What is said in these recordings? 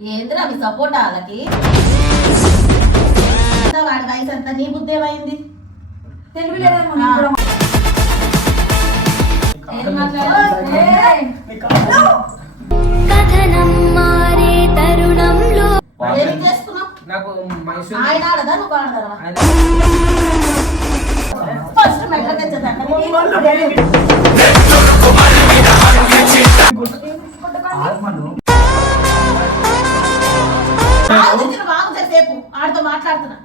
ఏందిరా మీ సపోర్ట్ వాళ్ళకి? వాడి వయసు అంతా నీ బుద్ధి ఏమైంది? నీకు ఆయన ఆడదా? నువ్వు ఆడదా? ఫస్ట్ మెట్ల తెచ్చదండి ఆడితో మాట్లాడుతున్నా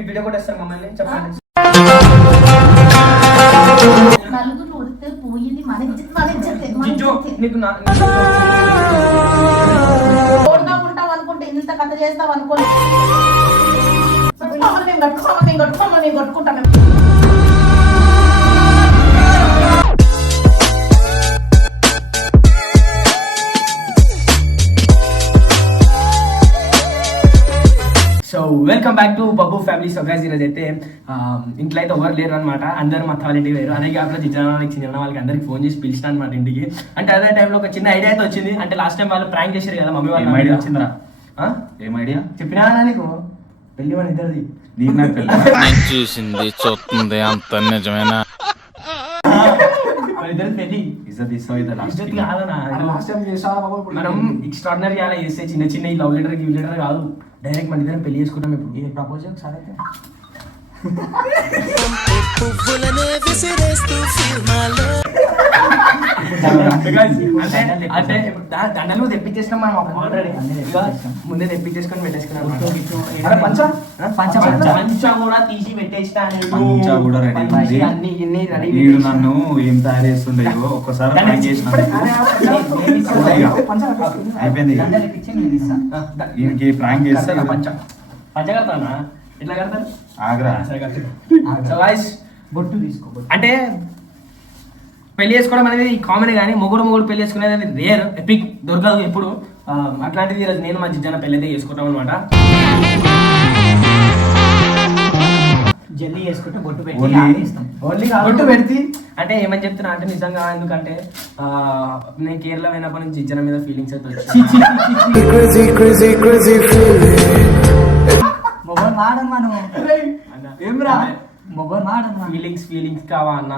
వీడియో కూడా ఇస్తారు మమ్మల్ని చెప్పండి నలుగురు ఉడితే పోయింది మన నీకు ఉంటావు అనుకుంటే ఇంత కథ చేస్తావు అనుకోలేదు కట్టుకోమని కట్టుకోమని కట్టుకోమని. So welcome back to Babbu family so guys ఈరోజు అయితే ఇంట్లో అయితే ఎవరు లేరు అనమాట అందరూ మా ఇంటికి లేరు అదే గ్యాప్లో చిన్న వాళ్ళకి చిన్న వాళ్ళకి అందరికి ఫోన్ చేసి పిలిచిన అనమాట ఇంటికి. అంటే అదే టైంలో ఒక చిన్న ఐడియా అయితే వచ్చింది. అంటే లాస్ట్ టైం వాళ్ళు ప్రాంక్ చేశారు కదా మమ్మీ వాళ్ళు ఐడియా వచ్చిందిరా ఆ? ఏం ఐడియా చెప్పినా నీకు? పెళ్ళి మన ఇద్దరిది నీకు నాకు పెళ్ళి నేను చూసింది చూస్తుంది అంత నిజమేనా? పెళ్ళి ఎక్స్ట్రాడినరీ అలా చేస్తే చిన్న చిన్న ఈ లవ్ లెటర్ గివ్ లెటర్ కాదు. డైరెక్ట్ మన ఇద్దరం పెళ్ళి చేసుకుంటాం ఇప్పుడు. ఇది ప్రపోజ్ ఒకసారి అయితే? అంటే అంటే దండలు తెప్పించేసినాం మనం ఆల్రెడీ ముందే తెప్పించేసుకొని పెట్టేసుకున్నాం పంచ పంచ పంచ కూడా తీసి పెట్టేసిన పంచ కూడా అన్ని ఇన్ని రెడీ వీడు నన్ను ఏం తయారు చేస్తుండే ఒక్కసారి ట్రై చేసిన అయిపోయింది ఈయనకి ప్రాంక్ చేస్తే పంచ పంచ కడతానా ఎట్లా కడతారు ఆగ్రా బొట్టు తీసుకో అంటే పెళ్ళి చేసుకోవడం అనేది కామన్ కానీ మొగుడు మొగుడు పెళ్ళి చేసుకునేది అనేది రేర్ ఎపిక్ దొరకదు ఎప్పుడు. ఆ, అట్లాంటిది ఈరోజు నేను మా జిజ్జన పెళ్ళి అయితే చేసుకుంటాం అనమాట జల్లి వేసుకుంటే బొట్టు పెట్టి ఓన్లీ- ఆడేస్తాం ఓన్లీ బొట్టు పెడితే? అంటే ఏమని చెప్తున్నా అంటే నిజంగా ఎందుకంటే ఆ, నేను కేరళ పోయినప్పటి నుంచి జిజ్జన మీద ఫీలింగ్స్ అయితే వచ్చాయి. మొబైల్ వాడను మనం ఏం రా మొబైల్ వాడను ఫీలింగ్స్ ఫీలింగ్స్ కావా అన్న?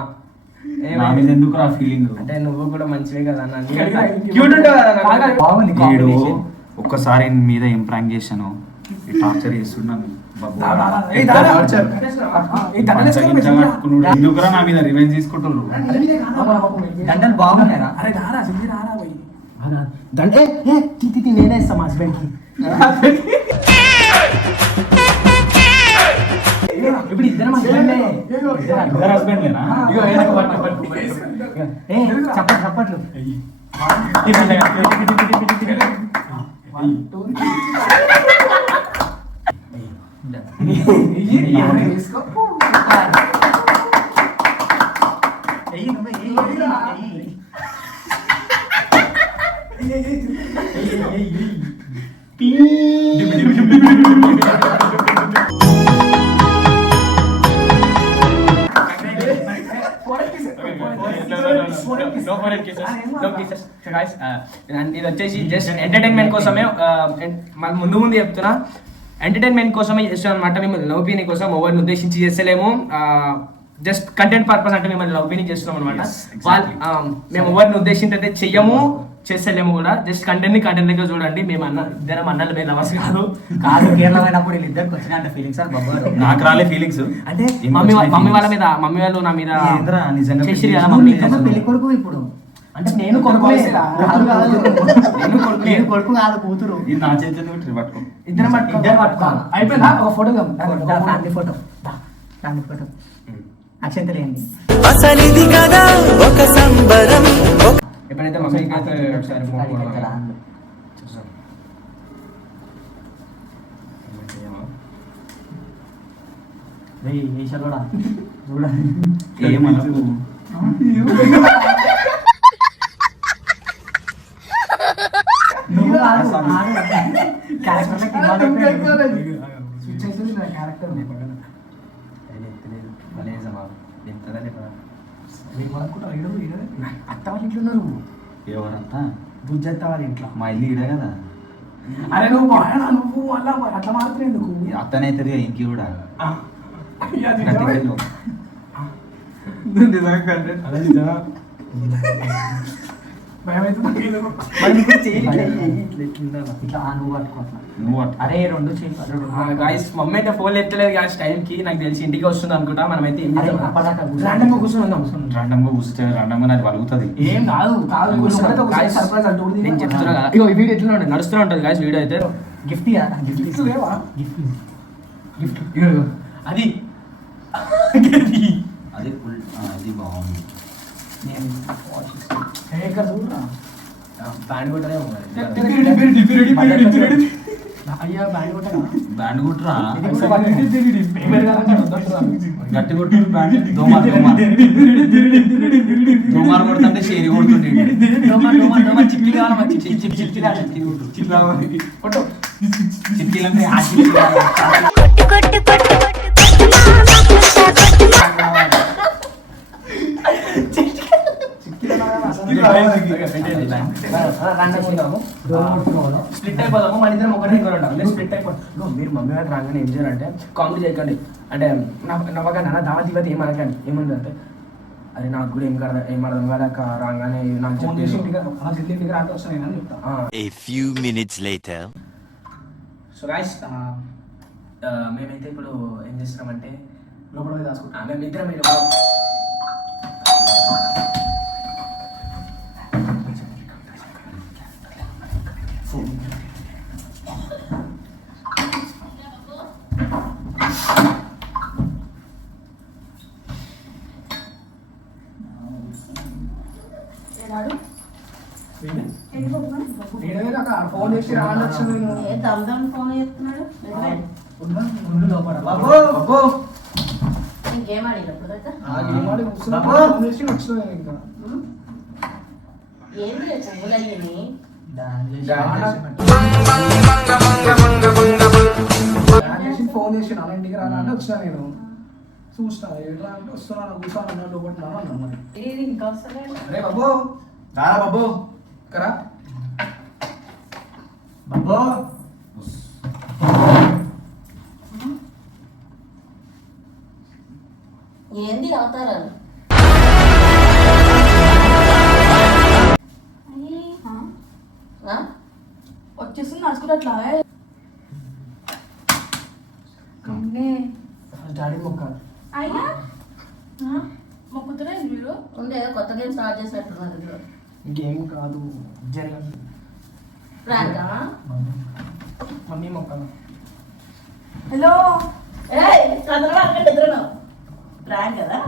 ఎందుకు రా ఫీలింగ్ అంటే నువ్వు కూడా మంచివే కదా అన్న. క్యూట్ ఉంటావు కదా అన్న. బాగుంది ఒక్కసారి మీద ఏం ప్రాంక్ చేశాను టార్చర్ చేస్తున్నాను. ఎందుకురా నా మీద రివెంజ్ తీసుకుంటున్నారు దండలు బాగున్నాయరా? దండే నేనే ఇస్తా మా హస్బెండ్ కి ఇప్పుడు ఇద్దరం హస్బెండ్ ఇద్దరు హస్బెండ్లేనా ఇగో ఏదైనా పట్టు పట్టు పట్టు. ఏ చప్పట్లు చప్పట్లు ఎయ్యి ఇది వచ్చేసి జస్ట్ ఎంటర్టైన్మెంట్ కోసమే మన ముందు ముందు చెప్తున్నా. ఎంటర్టైన్మెంట్ కోసమే చేస్తాం అనమాట మేము లవ్ పీని కోసం ఎవరిని ఉద్దేశించి చేస్తలేము. జస్ట్ కంటెంట్ పర్పస్ అంటే మిమ్మల్ని లవ్ పీని చేస్తున్నాం అనమాట. మేము ఎవరిని ఉద్దేశించి అయితే చెయ్యము చేస్తలేము కూడా. జస్ట్ కంటెంట్ని కంటెంట్ దగ్గర చూడండి. మేము అన్న ఇద్దరం అన్నలు మేము లవర్స్ కాదు. కాదు కేరళ పోయినప్పుడు వీళ్ళిద్దరికి వచ్చిన ఫీలింగ్స్ అని బొబ్బరు నాకు రాలే ఫీలింగ్స్ అంటే మమ్మీ వాళ్ళ- మమ్మీ వాళ్ళ మీద మమ్మీ వాళ్ళు నా మీద నిజంగా? పెళ్ళి కొడుకు ఇప్పుడు? అంటే నేను నేను కొడుకు కాదు కూతురు. ఇది నా పట్టుకో. ఇద్దరం పట్టుకో. ఇద్దరు పట్టుకోవాలి అయిపోయిందా? ఒక photo family photo. Family photo. అక్షంతలేండి అసలిది కదా ఒక సంబరం. ఎప్పుడైతే మమ్మీకి అయితే ఒకసారి ఫోన్ ఏమనకు నువ్వు కాదు, ఆడే. క్యారెక్టర్లకి ఇన్వాల్వ్ అయిపోయాడు. స్విచ్ అవుతుంది నా క్యారెక్టర్ మీరు అనుకుంటారు ఈడు ఈడు అత్త వాళ్ళ ఇంట్లో ఉన్నారు. ఎవరంతా? బుజ్జత్త వాళ్ళ ఇంట్లో. మా ఇల్లు ఈడే కదా. అరే నువ్వు బాగా నువ్వు అలా అట్లా మాత్రం ఎందుకు? అత్తనైతుంది ఇంకి కూడా. నిజమే. అరే రెండు గాయస్ మమ్మీ అయితే ఫోన్ ఎత్తలేదు గాయస్ టైం కి నాకు తెలిసి ఇంటికి వస్తుంది అనుకుంటా చేద్దాం? అప్పటిదాకా కూర్చో. రాండమ్గా కూర్చొని ఉందాం. రండంగా కూర్చుంటే రండంగా నాకు వలుగుతుంది ఏం కాదు కాదు, కూర్చో. ఒకరితో ఒకసారి Guys, surprise అంటూ ఉంది. నేను చెప్తున్నా కదా. ఇగో ఈ వీడియో ఎట్లా ఉంటుంది? నడుస్తూనే ఉంటుంది గాయస్ వీడియో అయితే. గిఫ్ట్? గిఫ్ట్ లేవా గిఫ్ట్ గిఫ్ట్ అది. అది. ఫుల్ ఇది బాగుంది. నేను చూడరా బ్యాండ్ అయ్యా బ్యాండ్ కొట్టరా బ్యాండ్ గట్టి కొట్టు బ్యాండ్ దోమార్ దోమార్ కొడుతుంటే షేరి కొడుతుండే చిట్టి కావాలి కొట్టు. కొట్టు కొట్టు కొట్టు కొట్టు కొట్టు మామ కొట్టు కొట్టు స్ప్లిట్ అయిపోదాము మన ఇద్దరం ఒకటే ఇంకో ఉంటాం. స్ప్లిట్ అయిపోతాం మీరు మమ్మీ వాళ్ళు రాగానే ఏం చేయాలంటే కామెడీ చేయకండి. అంటే నవ్వ- నవ్వగానే అన్న దావత్ ఇవ్వతే ఏమనకండి ఏముంది అంటే అరే నాకు కూడా ఏం కదా ఏం అర్థం కాలేక రాగానే నాకు చెప్తా. సో గాయస్ మేమైతే ఇప్పుడు ఏం చేస్తున్నామంటే లోపల దాచుకుంటా. ఆ, మేమిద్దరం ఫోన్ చేసి ఫోన్ చేస్తున్నాడు దాకా? ఏంటి ఫోన్ నాన్న ఇంటికి రానంటే వచ్చిన నేను. చూస్తా ఎట్లా అంటే వస్తున్నాను కూర్చోను అన్నాడు అన్నాను ఇంకా వస్తలేదు అరే బాబు. రారా బాబు. కరా బాబు ఏంది అవతారాలు? వచ్చేసింది నడుచుకుంటే అట్లా డాడీ మొక్క అయ్యా మొక్కుతున్నారు మీరు ఉంది ఏదో కొత్త గేమ్ స్టార్ట్ ఇందులో ఇంకేం కాదు. జరగదు. ప్రాంకా మమ్మీ మొక్కలు. హలో? ప్రాంక్ కదా?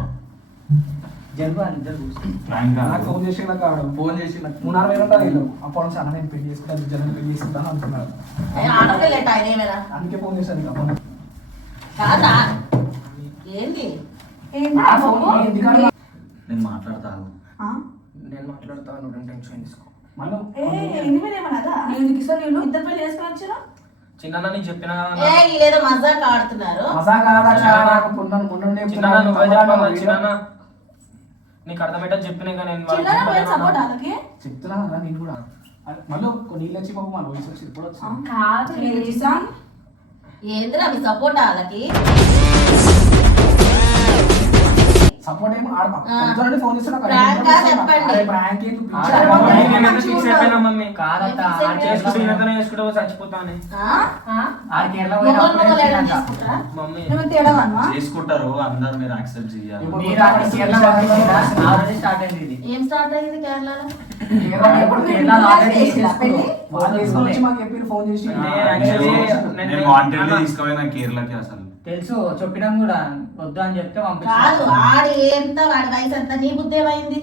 నాకు. ఫోన్ చేసి నాకు ఆవిడ ఫోన్ చేసి నాకు. మూడు నాలుగు వేలు ఉంటారు వీళ్ళు. అప్పటి నుంచి అన్న నేను పెళ్ళి చేసుకుంటాను జనం పెళ్ళి చేసుకుంటాను ఏమైనా? అందుకే ఫోన్ చేశాను ఇంకా ఏంటి నేను మాట్లాడతాను. ఆ? నేను మాట్లాడతా నువ్వు టెన్షన్ తీసుకో. ఇద్దరు పెళ్ళి చేసుకొని చిన్న నీకు చెప్పినా కదా ఏ వీళ్ళేదో మజాక్ ఆడుతున్నారు. మజా కాదా నాకు మొన్న మొన్న చిన్న నీకు అర్థమయ్యేటట్టు చెప్పినా చెప్తున్నా నేను కూడా. మళ్ళీ కొన్ని నీళ్ళు వచ్చి మన వయసు వచ్చి ఇప్పుడు వచ్చింది ఏందిరా మీ సపోర్ట్ వాళ్ళకి? సపోర్ట్ ఆడ ఫోన్ చచ్చిపోతానే? చేసుకుంటారు అందరు మీరు యాక్సెప్ట్ చేయాలి. స్టార్ట్ అయింది ఇది. ఏం స్టార్ట్ అయింది కేరళలో? నేను- తీసుకుపోయినా కేరళకి అసలు. తెలుసు చెప్పినాం కూడా. వద్దు అని చెప్తే కాదు వాడు ఎంత వాడి వయసు ఎంత నీ బుద్ధి ఏమైంది.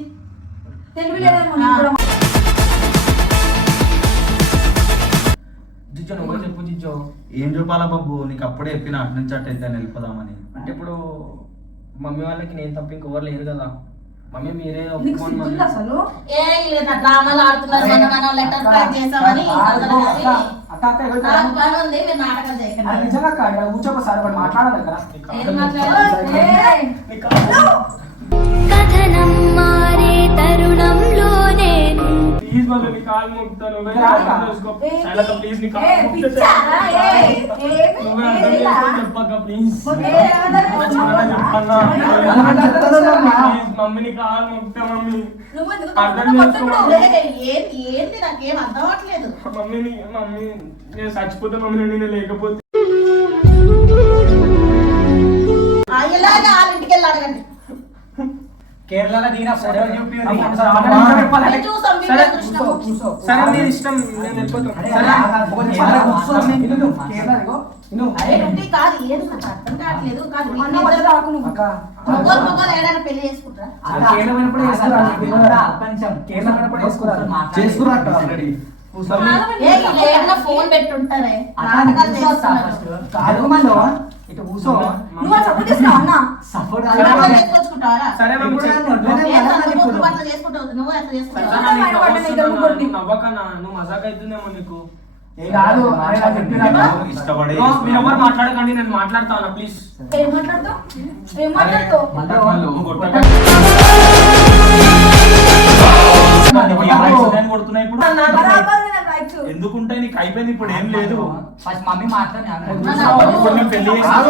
జిజ్జో నువ్వు చెప్పు జిజ్జో. ఏం చూపాలా బాబు? నీకు అప్పుడే చెప్పిన అటు నుంచి అటు అయితే వెళ్ళిపోదామని. అంటే ఇప్పుడు మమ్మీ వాళ్ళకి నేను తప్ప ఇంకెవరు లేరు కదా. మమ్మీ మీరే ఒప్పుకోండి అసలు? ఏ ఇలా డ్రామాలు ఆడుతున్నారు. మన మనం లెటర్ ప్యాక్ చేసామని నాటకాలు చేయకండి. నిజంగా అక్క ఇక్కడ కూర్చోక వాడు మాట్లాడాలి కదా. నీ కాలు శైలక ప్లీజ్ నీ కాలు మొక్కుతా నువ్వే అర్థం చేసుకో చెప్పక్క ప్లీజ్ చెప్పన్నా ప్లీజ్ మమ్మీని కాలు మొక్కుతా మమ్మీ అర్థం చేసుకో ఏంటి ఏంటి నాకేం అర్థం అవ్వట్లేదు మమ్మీని మమ్మీ నేను చచ్చిపోతే మమ్మీ నేను లేకపోతే కేరళలో దిగిన ఫోటో సరే, ఇష్టం నేను కాదు కాదు ఫోన్ పెట్టుంటారే? చేస్తున్నారు కూర్చో నువ్వు సపోర్ట్ చేస్తున్నావు అన్న? సపోర్ట్ నాటకాలు చేసుకొచ్చుకుంటారా సరే మమ్మీ ఏ తక్కువ అట్లా చేసుకుంటావు? నువ్వు అట్లా చేసుకుంటావు? సరే. నువ్వు నవ్వకన్నా నువ్వు మజాక్ అవుతుందేమో నీకు? కాదు ఇష్టపడే మీరు ఎవరు మాట్లాడకండి నేను మాట్లాడతాను ప్లీజ్ ఏం మాట్లాడుతావు? ఏం మాట్లాడుతావు? కొడుతున్నా ఇప్పుడు ఎందుకుంటాయి? నీకు అయిపోయింది ఇప్పుడు ఏం లేదు. ఫస్ట్ మమ్మీ మాట్లాడి ఇప్పుడు మేము పెళ్ళి నాకు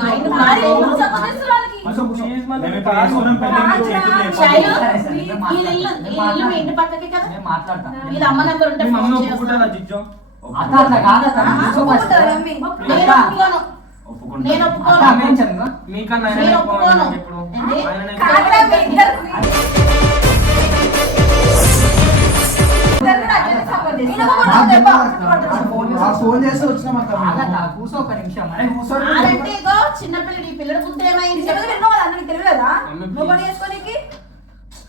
మైండ్ మరి మారే. నువ్వు సపోర్ట్ చేస్తున్నావు వాళ్ళకి. ప్లీజ్ మమ్మీ మేము ఇప్పుడు చేసుకున్నాం పెళ్ళి నీకు చేతులు లేవు. శైలు, ఈ ఇల్లు ఈ ఇల్లు మీ ఇంటి పక్కకే కదా మాట్లాడతా. వీళ్ళ అమ్మ నెంబర్ ఉంటే మీ ఫోన్ మమ్మీ చేయొచ్చు. ఒప్పుకుంటారా జిజ్జో? అట్లా అట్లా కాదు అట్లా ఆ, కూర్చో first. ఒప్పుకుంటారా? మమ్మీ? నేను ఒప్పుకోను. ఒప్పుకుంటా. నేను అట్లా ఒప్పుకోను. అమ్మేయించాను మీకన్నా ఫోన్ చేసి వచ్చినాం కూర్చో ఒక నిమిషం చిన్నపిల్లడు పిల్లడు ఏమైంది అందరికి తెలియదు కదా? నువ్వు. చేసుకోనీకి?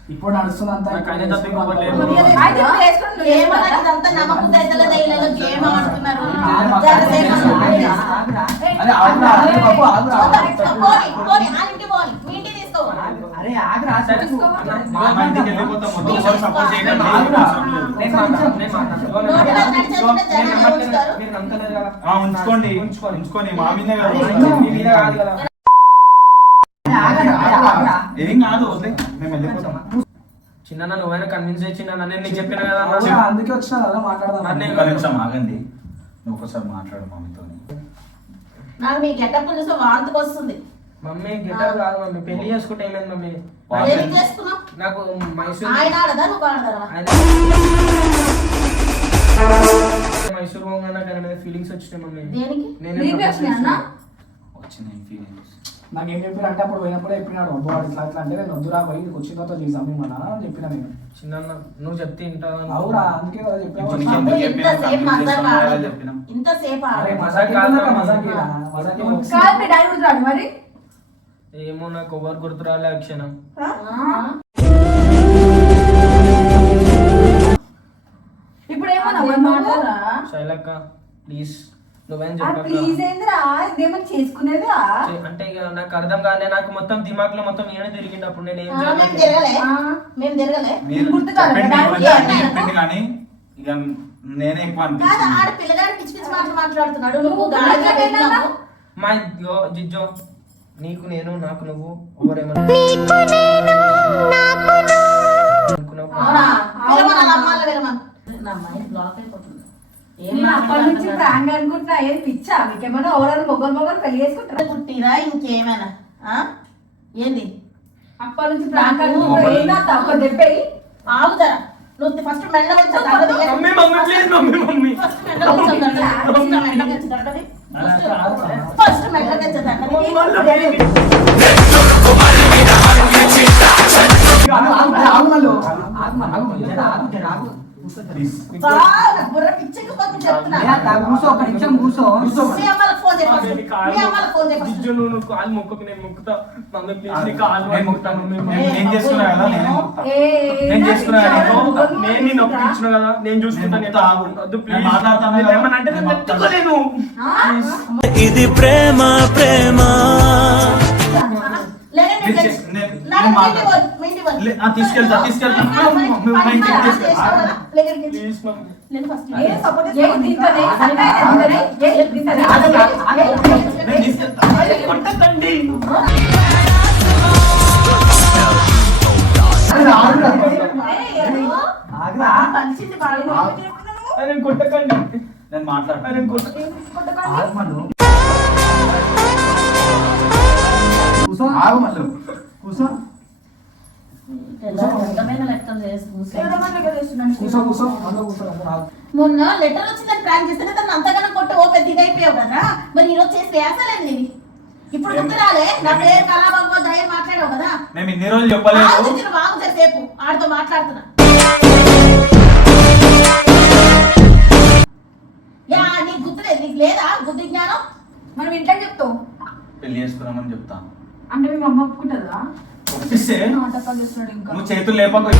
ఇప్పుడు నడుస్తుందంతా ఆగురా, ఆగురా. పోనీ, పోనీ, ఆ పోనీ, మీ ఉంచుకోండి. ఉంచుకోండి. ఉంచుకోండి. మా మీదే. ఏం కాదు వదిలే. మేము వెళ్ళిపోతాం. చిన్న నువ్వైనా కన్విన్స్ చేసి చిన్న నేను నీకు చెప్పిన కదా అందుకే వచ్చినా కదా మాట్లాడదాం ఆగండి. నువ్వు ఒకసారి మాట్లాడు మమ్మీతో నాకు మీ గెటప్ వాంతికి వస్తుంది మమ్మీ గిటార్ కాదు మమ్మీ పెళ్ళి చేసుకుంటే మమ్మీ. వాంతి- ఏమి చేసుకున్నావు? నాకు మైసూర్ మైసూర్ పోగానే మీద ఫీలింగ్స్ వచ్చినాయి మమ్మీ. దేనికి? నేనే వచ్చినాయి ఫీలింగ్స్ నాకు ఏం చెప్పారు అంటే అప్పుడు పోయినప్పుడే చెప్పినాడు. వద్దు వాడు ఇట్లా ఇట్లా అంటే నేను వద్దురా పోయి నీకు వచ్చిన తర్వాత చేసాం మేము అని చెప్పిన నేను. చిన్న నువ్వు చెప్తే. అవురా అందుకే కదా చెప్పినా. చెప్పినాం? మజాక్ చెప్పినాం. మజాక్ మజాక్ మరి. ఏమో నాకు ఎవరు గుర్తురాలే ఆ క్షణం. ఇప్పుడు ఏమన్నా శైలక్క ప్లీజ్ నువ్వేం ప్లీజ్ చెప్పక్క ఏందిరా? ఇదేమన్నా చేసుకునేదా? చే- అంటే ఇక నాకు అర్థం కాలే. నాకు మొత్తం దిమాగ్లో మొత్తం ఏడ నేను ఏం మేము తిరగలే. మీరు గుర్తు ఏమైనా? కానీ ఇక నేనే ఎక్కువ కాదు అనిపిస్తుంది ఆడ పిల్లగాడు పిచ్చి పిచ్చి మాటలు మాట్లాడుతున్నాడు. నువ్వు. మా జిజ్జో నీకు నేను నాకు నువ్వు అనుకుంటున్నా. ఏం పిచ్చా? మీకేమన్నా ఎవరైనా మొగలు మొగలు పెళ్ళి చేసుకుంటారా? పుట్టిరా ఇంకేమైనా? ఆ? ఏంది? అప్పటి నుంచి ఒక దెబ్బయి ఆగుదరా నువ్వు ఫస్ట్ మెల్ల వచ్చా mummy mummy please mummy mummy. First మెల్ల వచ్చా ఫస్ట్ మెల్ల వచ్చా కాలు మొక్కకు నేను మొక్కుతా. మమ్మీ ప్లీజ్ నీ కాలు నేను మొక్కుతాను. మమ్మీ నేను- నేను చేసుకున్నా కదా నేనే మొక్కుతా. నేను చేసుకున్నా కదా, నేను నేను ఒప్పించిన కదా నేను చూసుకుంటా నేను ఆగు. వద్దు నేను ప్లీజ్ మాట్లాడతాను కదా. ఏమన్నా అంటే నేను నేను తట్టుకోలేను ఇది ప్రేమ ప్రేమ. తీసుకెళ్తా తీసుకెళ్తా. కొట్టకండి నేను మాట్లాడతాను. కూసో ఆగు మళ్ళీ. కూసో. మొన్న లెటర్ వచ్చిందని ప్రాంక్ చేస్తే తను అంతగానో కొట్టు ఓ పెద్ద ఇదైపోయావు కదా. మరి ఈ రోజు చేస్తే వేసలేదు ఇప్పుడు గుర్తు రాలే నా పేరు కళాబాబు ధైర్యం మాట్లాడావు కదా. మేము ఇన్ని రోజులు చెప్పలేదు. బాగు సేపు ఆడితో మాట్లాడుతున్నా. యా నీకు గుర్తులేదు నీకు లేదా? బుద్ధి జ్ఞానం? మనం ఇంట్లో చెప్తాం. పెళ్ళి చేసుకున్నామని చెప్తా అంటే మేము అమ్మ ఒప్పుకుంటుందా? ఒప్పిస్తే నాటకాలు చేస్తున్నాడు ఇంకా. నువ్వు చేతులు లేపకు.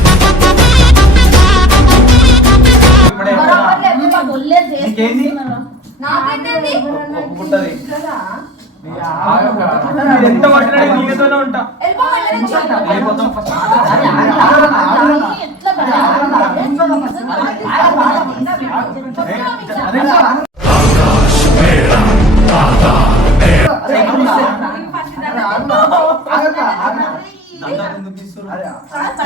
ఇప్పుడే నీకేంది? నాకైతే ఒప్పుకుంటది. ఎంత ఉంటా. అయిపోతాం. ఫస్ట్ అరే, ఆగు, ఆగు, ఆగు, ఆగు. అన్నీ ఎట్లా కదా? అరే, ఆగు. అరే, ఆగురా. అరే, ఆగురా. ఆగక్క, ఆగు. దందా ఎందుకు తీస్తుర్రు? అరే, ఆ, బయట జనాలు ఏమనుకుంటారు సార్ ఇవి? అయిపోయింది తేడా అయిపోయింది మొత్తం అరే, కూసో. మళ్ళీ కూసో, కూసో. కూసో.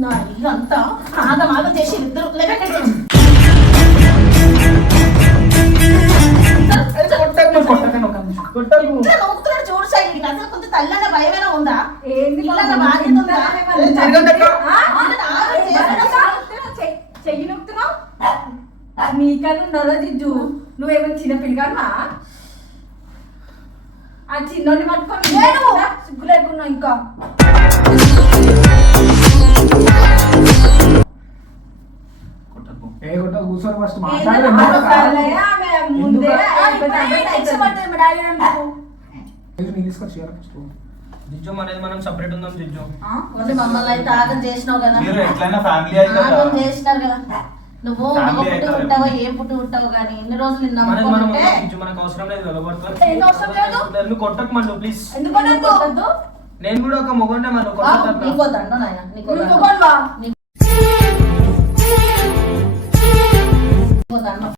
నా ఇల్లంతా ఆగం ఆగం చేసి ఇద్దరు చూడు అసలు కొంచెం తల్లన్న భయమైనా ఉందా? ఇల్లన్న బాధ్యత ఉందా. చెయ్యి నొక్కుతున్నావు? నీకన్నా జిజ్జు? నువ్వేమైనా చిన్న పిల్లగానా ఆ చిన్నోని పట్టుకొని నేను సిగ్గు లేకున్నా ఇంకా. ఏ కూర్చోని ఫస్ట్. జిజ్జు మనది మనం సపరేట్ ఉందాం జిజ్జు. మమ్మల్ని అయితే ఆగం చేసినావు కదా. మీరు ఎట్లయినా ఫ్యామిలీ అయితే చేసినారు కదా. నువ్వు పుట్టి ఉంటావో? ఏ పుట్టి ఉంటావు కానీ ఇన్ని రోజులు నిన్ను మనం మనకు అవసరం లేదు కొట్టకు ప్లీజ్ ఎందుకు? కొట్టొద్దు? నేను కూడా ఒక మొగండే మనం ఆ, కొట్టద్దు నీకో దండం నాయన నీకో నువ్వు దండం. కొనువా? నీకో దండం.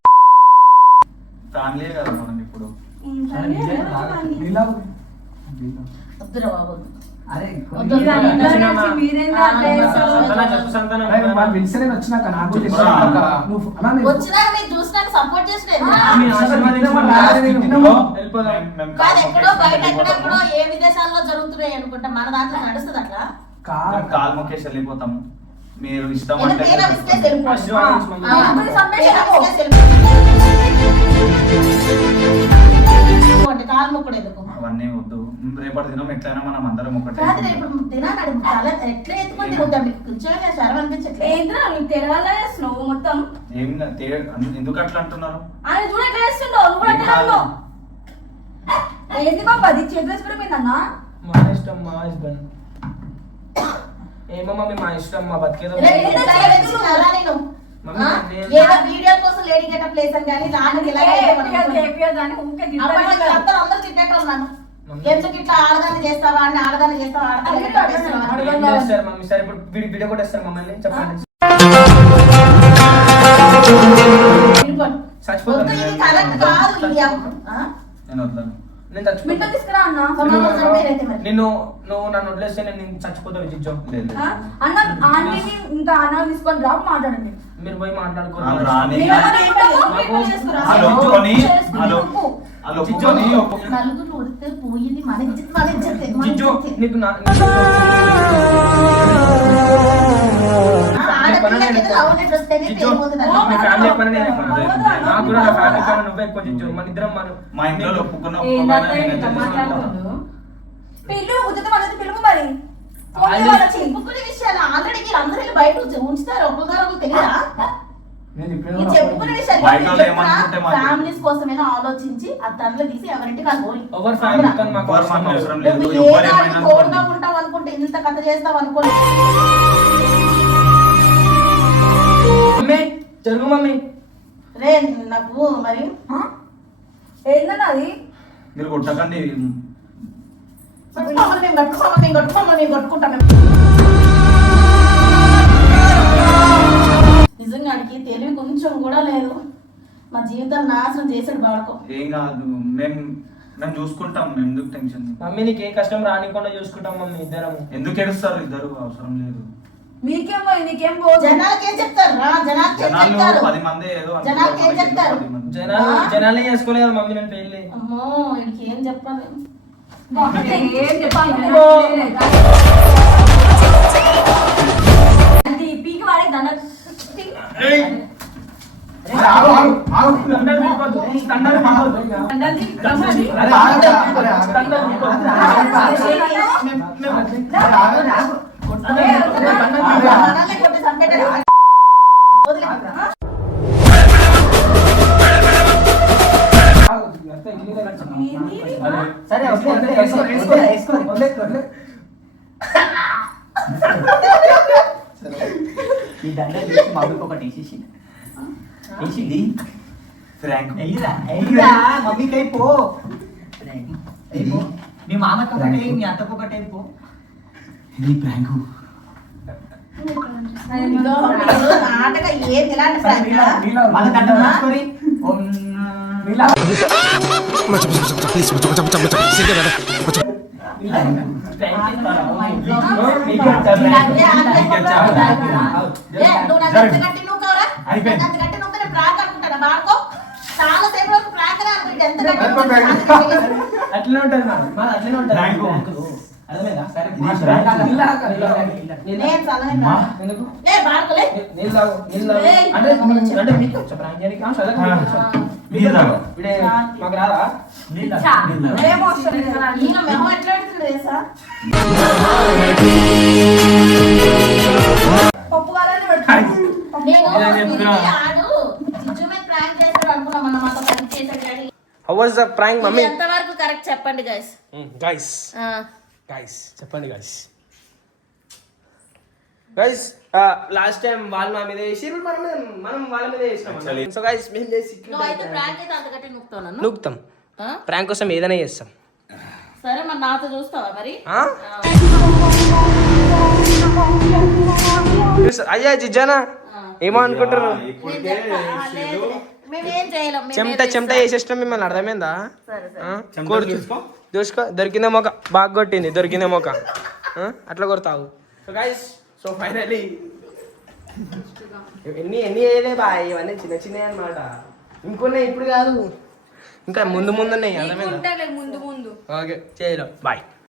ఫ్యామిలీ కదా మనం ఇప్పుడు. వద్దురా బాబు. వచ్చినాక నాకు వచ్చినాక సపోర్ట్ ఎక్కడో బయట ఎక్కడెక్కడో. ఏ విదేశాల్లో జరుగుతున్నాయి అనుకుంటా. మన దాంట్లో నడుస్తుంది అట్లా కాదు. మేము కాలు మొక్కేసి వెళ్ళిపోతాము. మీరు ఇష్టం అంటే అవన్నీ వద్దు. రేపటి దినం ఎట్లయినా మనం అందరం ఒకటే కాదు రేపు తల ఎట్లా ఎత్తుకొని తిరుగుతాం మీకు ఏందిరా తెలవాలా మొత్తం? ఏం కా- తే- అన్- ఎందుకు అట్లా అంటున్నారు? ఆయన చూడ ఎట్లా చేస్తుండవు నువ్వు కూడా ఏం ఎట్లా కాదు. ఉన్నావు ఏంది బాబా అది? చేతులు వేసుకుని మీద అన్న? మా ఇష్టం మా హస్బెండ్ మా ఇష్టం మా బతికేదో చాలా నేను ఆ? ఏదో వీడియో కోసం లేడీ గెటప్ ప్లేస్ అని కానీ దానికి ఇలా అప్పటికి అందరూ అందరూ తిట్టేటోళ్ళు నన్ను. ఎందుకు ఇట్లా ఆడదాన్ని చేస్తావా అని చేస్తావా? మమ్మీ సరే ఇప్పుడు వీడియో కూడా ఇస్తారు మమ్మల్ని. చెప్పండి. నిన్ను నువ్వు నన్ను వదిలేస్తే నేను లేదు. ఆ? అన్న ఇంకా అన్న తీసుకొని రా మాట్లాడండి. మీరు పోయి మాట్లాడుకోవాలి. నీకు నువ్వే మన ఇద్దరం మా ఇంట్లో ఒప్పుకున్న వాళ్ళది పిలుపు మరి. చెప్పుకునే విషయాలు ఆల్రెడీ మీరు అందరూ బయట ఉంచి- ఉంచుతారు ఒకరిదారు తెలియదా? ఫ్యామిలీస్ కోసమైనా ఆలోచించి ఆ తనలో తీసి ఎవరింటికి అది పోయి. తోడుగా అనుకుంటే ఇంత కథ చేస్తావు అనుకోలేదు మమ్మీ జరుగు మమ్మీ. రే నాకు మరి ఆ? ఏందన్నా అది? మీరు కొట్టకండి. మేము కట్టుకోమని మేము కట్టుకోమని మేము కొట్టుకుంటాం మేము. నిజంగా ఆడికి తెలివి కొంచెం కూడా లేదు మా జీవితాన్ని నాశనం చేసాడు బాడుకో ఏం కాదు మేము మేము చూసుకుంటాం మేము ఎందుకు టెన్షన్ మమ్మీ నీకు ఏ కష్టం రానికుండా చూసుకుంటాం మమ్మీ ఇద్దరం ఎందుకు ఏడుస్తారు ఇద్దరు అవసరం లేదు మీకేం పోయి నీకేం పోదు జనాలకి ఏం చెప్తారు రా జనాలకి ఏం జనాలు చెప్తారు పది మంది ఏదో అనుకుంటారు. జనాలకి ఏం చెప్తారు? పది మంది? జనాలు ఆ? జనాలే చేసుకోలేదు మమ్మీ నేను పెళ్ళి అమ్మో వీడికి ఏం చెప్పాలి ఏం చెప్పాలి అది పీకి వాడే దండ ఆగు, ఆగు, ఆగు. స్టండర్ పీక్కొద్దు. స్టండర్ పీక్కొద్దు. దండది రమ్మది. అరే, ఆగు, ఆగు, అరే, ఆగు. స్టండర్ పీక్కొద్దు. జనాలే కొట్టి చంపేటాడు. వదిలే. ఆ? ఆగు, ఫ్రాంక్ ఎయ్యిరా. ఎయ్యిరా మమ్మీకి అయిపో అయిపో మీ మామకి ఒకటి మీ అత్తకు ఒకటి అయిపో ఇది ప్రాంకు నాటక ఏది? ఇలాంటి ఫ్రాంక్ నీళ్ళ, ఎంత. అట్లనే ఉంటుంది మా ఉంటుంది. అర్థమైందా? సరే. నేను ఎందుకు. అంటే అంటే మీకు వచ్చా? ఆ, మాకు రాదా? ఎట్లా తెలుసా? పప్పు కాలని. నేను ఆడు. మీద ప్రాంక్ చేస్తాడు అనుకున్నాం పని how was the prank mummy ఎంతవరకు కరెక్ట్ చెప్పండి గైస్ గైస్ గైస్ చెప్పండి గైస్ గైస్ లాస్ట్ టైం వాళ్ళు మా మీద వేసి మనం మనం వాళ్ళ మీద వేసినాం సో గైస్ మేము చేసి ప్రాంక్ కోసం ఏదైనా చేస్తాం. సరే మరి నాతో చూస్తావా మరి? ఆ? అయ్యా జిజ్జానా? ఏమో అనుకుంటారు చెమట చెమట. వేసేస్తాం మిమ్మల్ని అర్థమైందా? సరే సరే. ఆ? కొడుతు. దూసుకో దొరికిందే మొక్క. బాగా కొట్టింది దొరికిందే మొక్క? అట్లా కొడతావు. సో గైస్ సో ఫైనలీ ఎన్ని ఎన్ని వేయలే బాయ్? ఇవన్నీ చిన్న చిన్నవి అనమాట ఇంకొన్నాయి ఇప్పుడు కాదు. ఇంకా ముందు ముందు ఉన్నాయి అర్థమైందా ముందు ముందు. ఓకే చేయలేం. బాయ్.